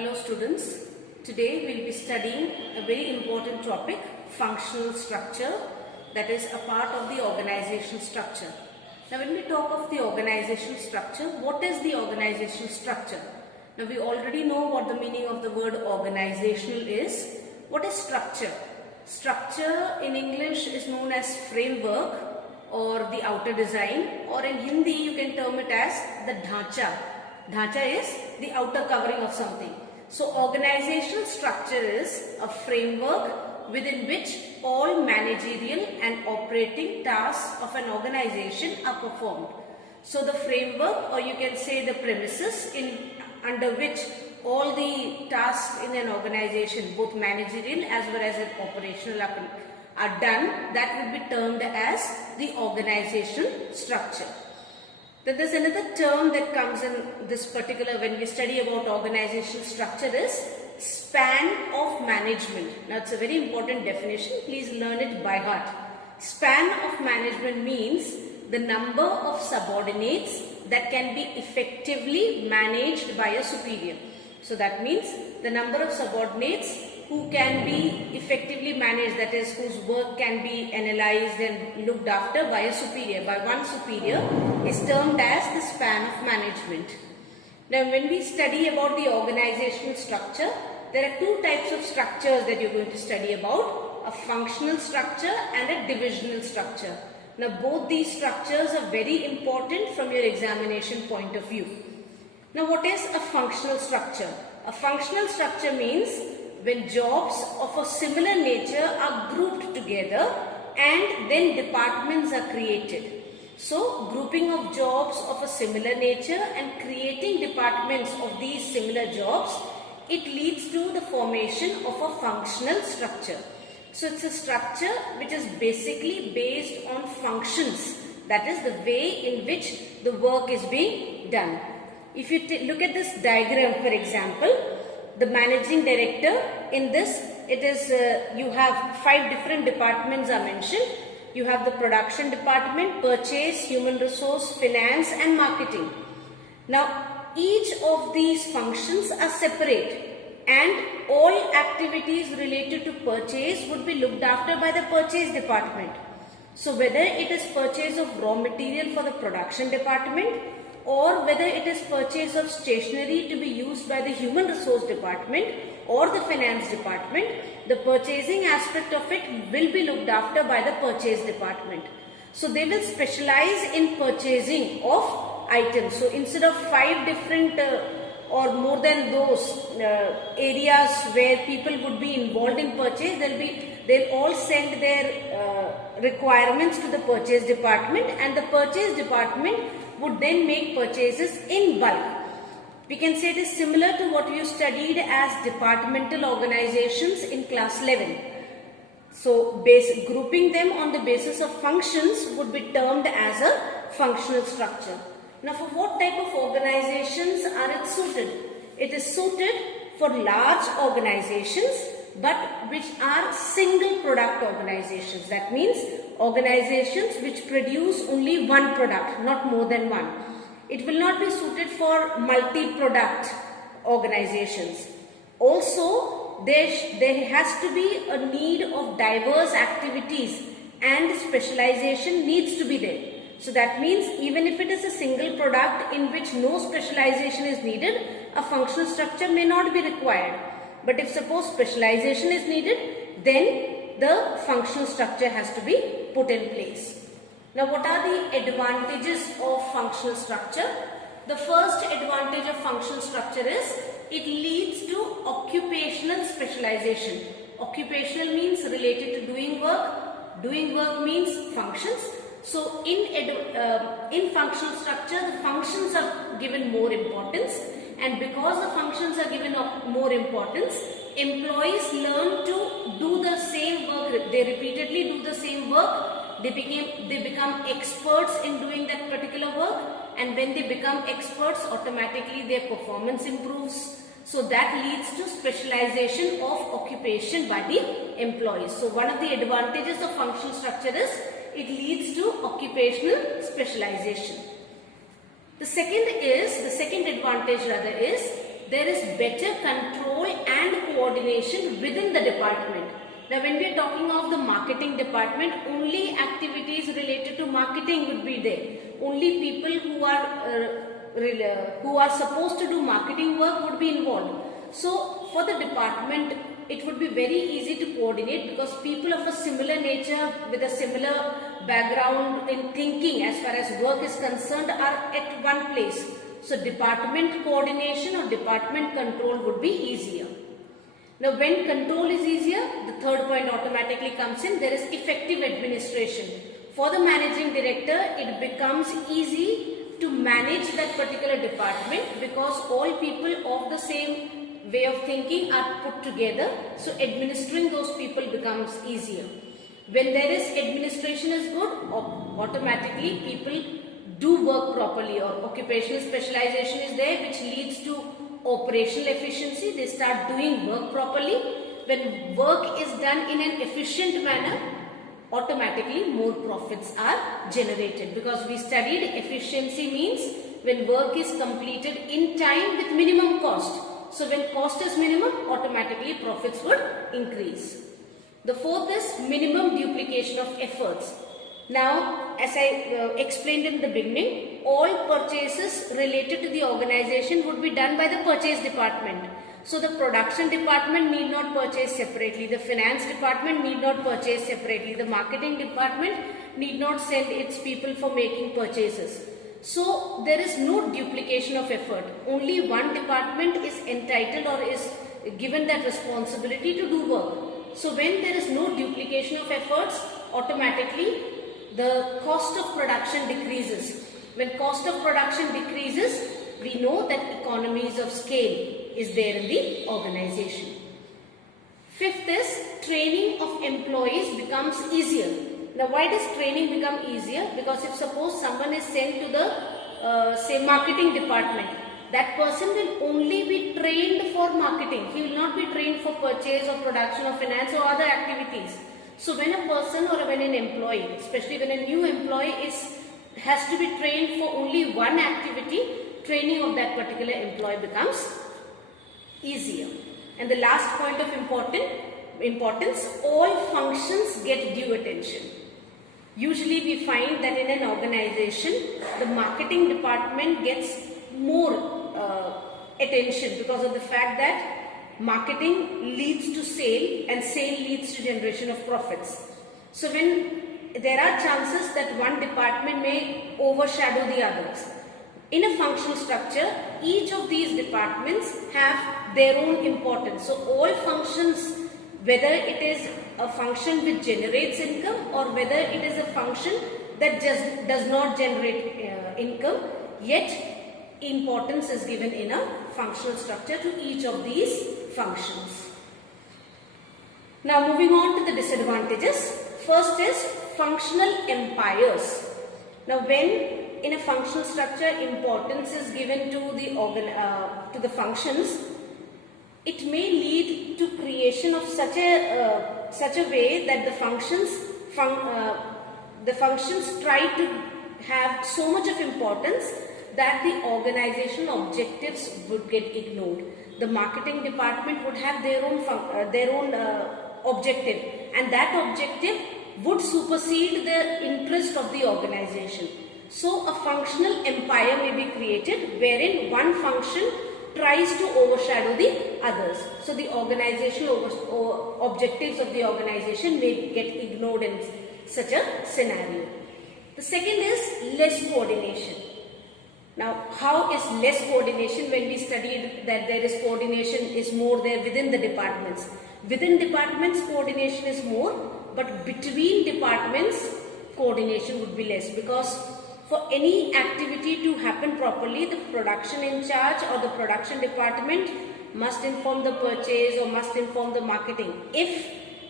Hello students, today we will be studying a very important topic, functional structure, that is a part of the organizational structure. Now when we talk of the organizational structure, what is the organizational structure? Now we already know what the meaning of the word organizational is. What is structure? Structure in English is known as framework or the outer design, or in Hindi you can term it as the dhacha. Dhacha is the outer covering of something. So organizational structure is a framework within which all managerial and operating tasks of an organization are performed. So the framework, or you can say the premises under which all the tasks in an organization, both managerial as well as operational, are done, that would be termed as the organizational structure. Then there's another term that comes in this particular, when we study about organizational structure, is span of management. Now it's a very important definition, please learn it by heart. Span of management means the number of subordinates that can be effectively managed by a superior. So that means the number of subordinates who can be effectively managed, that is whose work can be analyzed and looked after by a superior, by one superior, is termed as the span of management. Now when we study about the organizational structure, there are two types of structures that you're going to study about, a functional structure and a divisional structure. Now both these structures are very important from your examination point of view. Now what is a functional structure? A functional structure means when jobs of a similar nature are grouped together and then departments are created. So grouping of jobs of a similar nature and creating departments of these similar jobs, it leads to the formation of a functional structure. So it's a structure which is basically based on functions, that is the way in which the work is being done. If you look at this diagram, for example, the managing director, in this it is you have 5 different departments are mentioned. You have the production department, purchase, human resource, finance and marketing. Now each of these functions are separate and all activities related to purchase would be looked after by the purchase department. So whether it is purchase of raw material for the production department, or whether it is purchase of stationery to be used by the human resource department or the finance department, the purchasing aspect of it will be looked after by the purchase department. So they will specialize in purchasing of items. So instead of 5 different or more than those areas where people would be involved in purchase, they'll all send their requirements to the purchase department, and the purchase department would then make purchases in bulk. We can say it is similar to what you studied as departmental organizations in class 11. So grouping them on the basis of functions would be termed as a functional structure. Now for what type of organizations are it suited? It is suited for large organizations but which are single product organizations. That means organizations which produce only one product, not more than one. It will not be suited for multi-product organizations. Also, there has to be a need of diverse activities and specialization needs to be there. So that means even if it is a single product in which no specialization is needed, a functional structure may not be required. But if suppose specialization is needed, then the functional structure has to be put in place. Now what are the advantages of functional structure? The first advantage of functional structure is it leads to occupational specialization. Occupational means related to doing work. Doing work means functions. So in functional structure, the functions are given more importance, and because the functions are given more importance, employees learn to do the same work. They repeatedly do the same work. They become experts in doing that particular work, and when they become experts, automatically their performance improves. So that leads to specialization of occupation by the employees. So one of the advantages of functional structure is it leads to occupational specialization. The second advantage is there is better control and coordination within the department. Now when we are talking of the marketing department, only activities related to marketing would be there. Only people who are supposed to do marketing work would be involved. So for the department, it would be very easy to coordinate because people of a similar nature with a similar background in thinking as far as work is concerned are at one place. So department coordination or department control would be easier. Now when control is easier, the third point automatically comes in. There is effective administration. For the managing director, it becomes easy to manage that particular department because all people of the same way of thinking are put together. So administering those people becomes easier. When there is administration is good, automatically people do work properly, or occupational specialization is there, which leads to operational efficiency. They start doing work properly. When work is done in an efficient manner, automatically more profits are generated, because we studied efficiency means when work is completed in time with minimum cost. So when cost is minimum, automatically profits would increase. The fourth is minimum duplication of efforts. Now, as I explained in the beginning, all purchases related to the organization would be done by the purchase department. So the production department need not purchase separately. The finance department need not purchase separately. The marketing department need not send its people for making purchases. So there is no duplication of effort. Only one department is entitled or is given that responsibility to do work. So when there is no duplication of efforts, automatically the cost of production decreases. When cost of production decreases, we know that economies of scale is there in the organization. Fifth is training of employees becomes easier. Now why does training become easier? Because if suppose someone is sent to the say marketing department, that person will only be trained for marketing. He will not be trained for purchase or production or finance or other activities. So when a person or when an employee, especially when a new employee has to be trained for only one activity, training of that particular employee becomes easier. And the last point of importance, all functions get due attention. Usually we find that in an organization, the marketing department gets more attention because of the fact that marketing leads to sale and sale leads to generation of profits. So when there are chances that one department may overshadow the others. In a functional structure, each of these departments have their own importance. So all functions, whether it is a function which generates income or whether it is a function that just does not generate income, yet importance is given in a functional structure to each of these functions. Now moving on to the disadvantages. First is functional empires. Now when in a functional structure importance is given to the functions, it may lead to creation of such a way that the functions try to have so much of importance that the organizational objectives would get ignored. The marketing department would have their own objective, and that objective would supersede the interest of the organization. So a functional empire may be created wherein one function tries to overshadow the others. So the organizational objectives of the organization may get ignored in such a scenario. The second is less coordination. Now how is less coordination? When we studied that there is coordination is more there within the departments. Within departments coordination is more, but between departments coordination would be less, because for any activity to happen properly, the production in charge or the production department must inform the purchase or must inform the marketing. If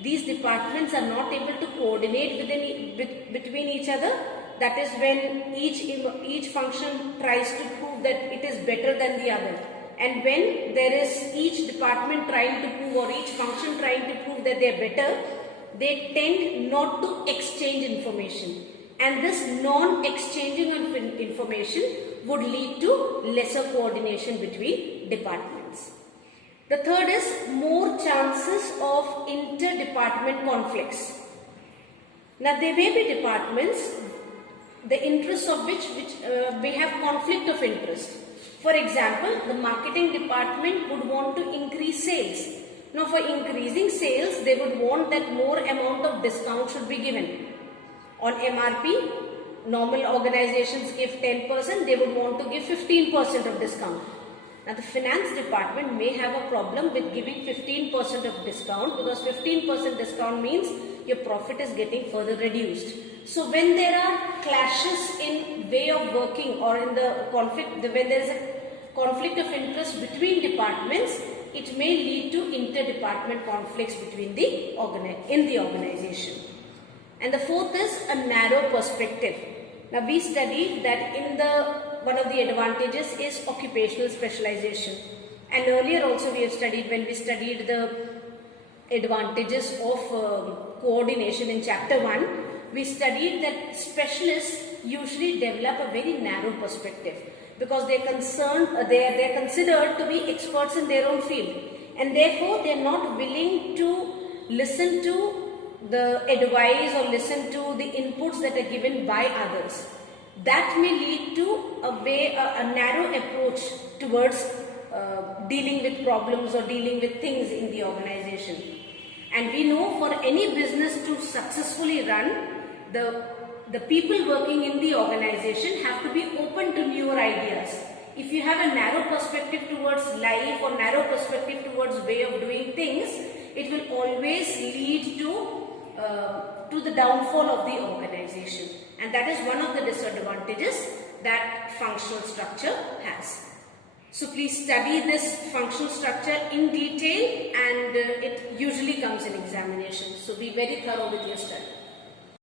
these departments are not able to coordinate between each other, that is when each function tries to prove that it is better than the other. And when there is each department trying to prove or each function trying to prove that they are better, they tend not to exchange information. and this non-exchanging of information would lead to lesser coordination between departments. The third is more chances of inter-department conflicts. Now there may be departments the interests of which may have conflict of interest. For example, the marketing department would want to increase sales. Now for increasing sales, they would want that more amount of discount should be given. On MRP, normal organizations give 10%, they would want to give 15% of discount. Now the finance department may have a problem with giving 15% of discount, because 15% discount means your profit is getting further reduced. So when there are clashes in way of working or in the conflict, when there is a conflict of interest between departments, it may lead to inter-department conflicts between the organization. And the fourth is a narrow perspective. Now we studied that one of the advantages is occupational specialization, and earlier also we have studied, when we studied the advantages of coordination in chapter 1, we studied that specialists usually develop a very narrow perspective, because they are considered to be experts in their own field, and therefore they are not willing to listen to the advice or listen to the inputs that are given by others. That may lead to a narrow approach towards dealing with problems or dealing with things in the organization. And we know for any business to successfully run, the people working in the organization have to be open to newer ideas. If you have a narrow perspective towards life or narrow perspective towards way of doing things, it will always lead to the downfall of the organization. And that is one of the disadvantages that functional structure has. So please study this functional structure in detail, and it usually comes in examination. So be very thorough with your study.